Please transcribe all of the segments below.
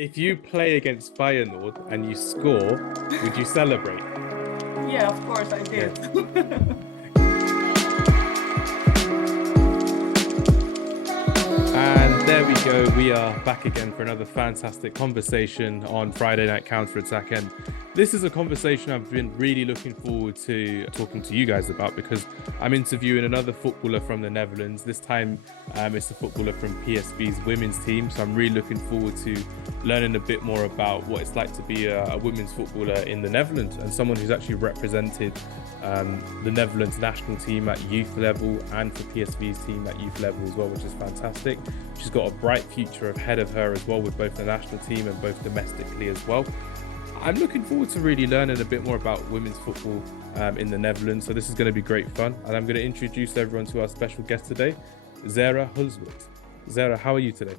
If you play against Feyenoord and you score, would you celebrate? Yeah, of course I did. And there we go. We are back again for another fantastic conversation on Friday Night Counter-Attack. And this is a conversation I've been really looking forward to talking to you guys about, because I'm interviewing another footballer from the Netherlands. This time it's a footballer from PSV's women's team. So I'm really looking forward to learning a bit more about what it's like to be a women's footballer in the Netherlands, and someone who's actually represented the Netherlands national team at youth level and for PSV's team at youth level as well, which is fantastic. She's got a bright future ahead of her as well, with both the national team and both domestically as well. I'm looking forward to really learning a bit more about women's football in the Netherlands. So this is going to be great fun. And I'm going to introduce everyone to our special guest today, Zera Hulswit. Zera, how are you today?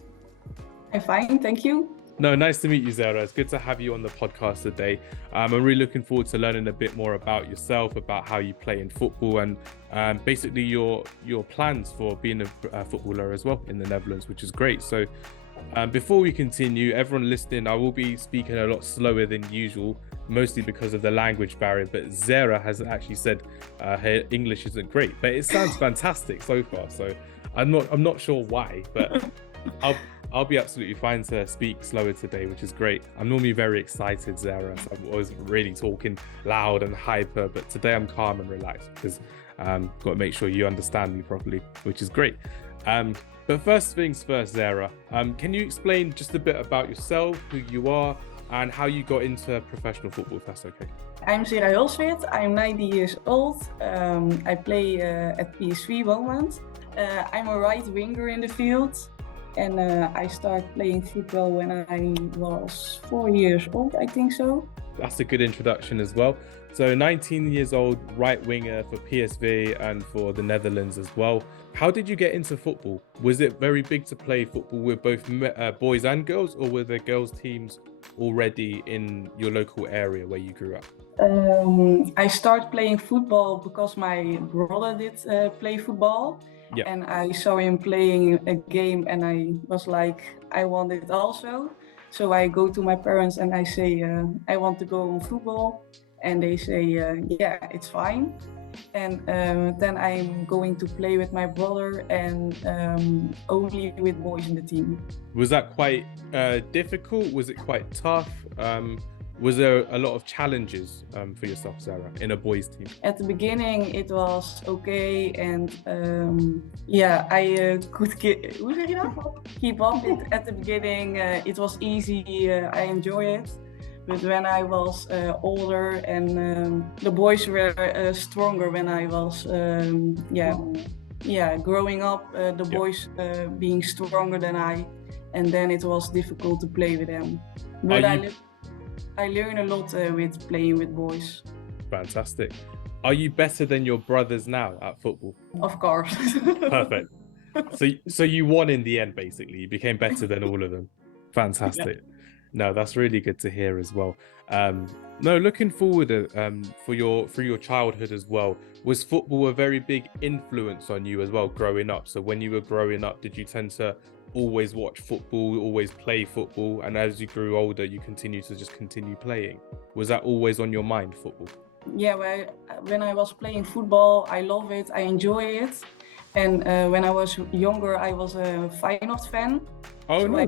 I'm fine, thank you. No, nice to meet you, Zera. It's good to have you on the podcast today. I'm really looking forward to learning a bit more about yourself, about how you play in football, and basically your plans for being a footballer as well in the Netherlands, which is great. So before we continue, everyone listening, I will be speaking a lot slower than usual, mostly because of the language barrier. But Zera has actually said her English isn't great, but it sounds fantastic so far. So I'm not sure why, but I'll be absolutely fine to speak slower today, which is great. I'm normally very excited, Zera, so I'm always really talking loud and hyper, but today I'm calm and relaxed because got to make sure you understand me properly, which is great. But first things first, Zera, can you explain just a bit about yourself, who you are, and how you got into professional football, if that's okay? I'm Zera Hulswit, I'm 90 years old. I play at PSV Eindhoven. I'm a right winger in the field. And I started playing football when I was 4 years old, I think so. That's a good introduction as well. So 19 years old, right winger for PSV and for the Netherlands as well. How did you get into football? Was it very big to play football with both boys and girls, or were there girls teams already in your local area where you grew up? I started playing football because my brother did play football. Yeah. And I saw him playing a game and I was like, I want it also. So I go to my parents and I say, I want to go on football. And they say, yeah, it's fine. And then I'm going to play with my brother and only with boys in the team. Was that quite difficult? Was it quite tough? Was there a lot of challenges for yourself, Zera, in a boys' team? At the beginning, it was okay, and I could keep up it. At the beginning, it was easy. I enjoy it. But when I was older and the boys were stronger when I was growing up, the boys being stronger than I, and then it was difficult to play with them. But I learn a lot with playing with boys. Fantastic. Are you better than your brothers now at football? Of course. Perfect. So you won in the end, basically. You became better than all of them. Fantastic. Yeah. No, that's really good to hear as well. No, looking forward for your childhood as well. Was football a very big influence on you as well growing up? So when you were growing up, did you tend to always watch football, always play football, and as you grew older you continue playing? Was that always on your mind, football? Yeah, when I was playing football, I love it, I enjoy it. And when I was younger, I was a Feyenoord fan. Oh, so no. I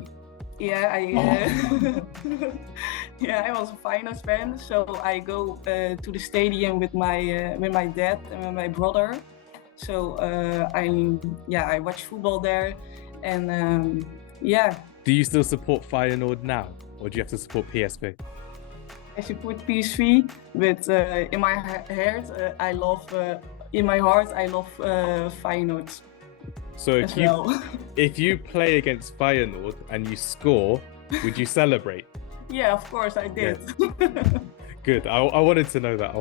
was a Feyenoord fan, so I go to the stadium with my dad and with my brother. So I watch football there. And Do you still support Feyenoord now, or do you have to support PSV? I support PSV, but in my heart, I love Feyenoord. So if you play against Feyenoord and you score, would you celebrate? Yeah, of course I did. Yeah. Good. I wanted to know that.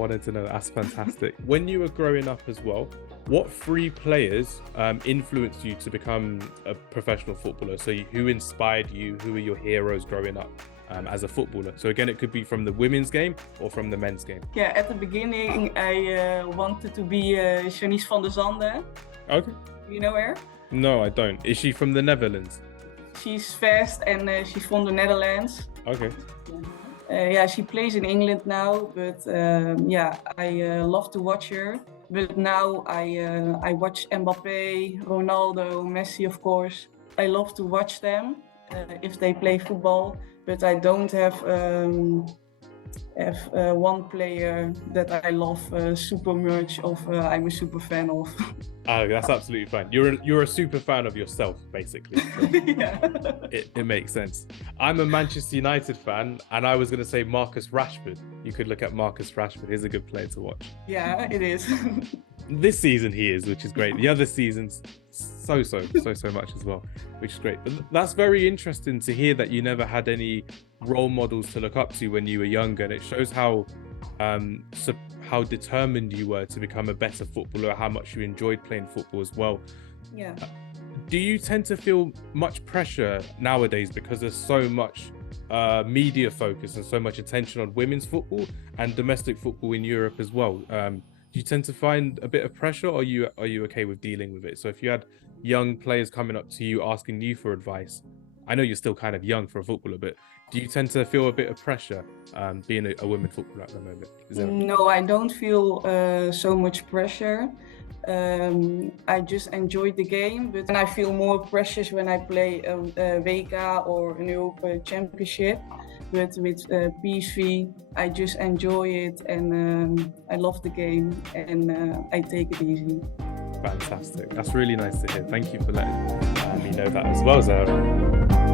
That's fantastic. When you were growing up as well, what three players influenced you to become a professional footballer? So who inspired you? Who were your heroes growing up as a footballer? So again, it could be from the women's game or from the men's game. Yeah, at the beginning, I wanted to be Janice van der Zanden. Okay. You know her? No, I don't. Is she from the Netherlands? She's fast and she's from the Netherlands. Okay. Yeah, she plays in England now, but yeah, I love to watch her. But now I watch Mbappé, Ronaldo, Messi, of course. I love to watch them if they play football, but I don't have one player that I love super much of. I'm a super fan of. Oh, that's absolutely fine. You're a super fan of yourself, basically. So Yeah. it makes sense. I'm a Manchester United fan, and I was going to say Marcus Rashford. You could look at Marcus Rashford. He's a good player to watch. Yeah, it is. This season he is, which is great. The other seasons, so much as well, which is great. But that's very interesting to hear that you never had any role models to look up to when you were younger, and it shows how determined you were to become a better footballer, how much you enjoyed playing football as well. Yeah. Do you tend to feel much pressure nowadays because there's so much media focus and so much attention on women's football and domestic football in Europe as well? Do you tend to find a bit of pressure, or are you okay with dealing with it? So if you had young players coming up to you asking you for advice, I know you're still kind of young for a footballer, but do you tend to feel a bit of pressure being a women footballer at the moment? No, I don't feel so much pressure. I just enjoy the game, but I feel more precious when I play a WK or an Europe Championship. But with PSV, I just enjoy it, and I love the game, and I take it easy. Fantastic. That's really nice to hear. Thank you for letting me know that as well, Zera.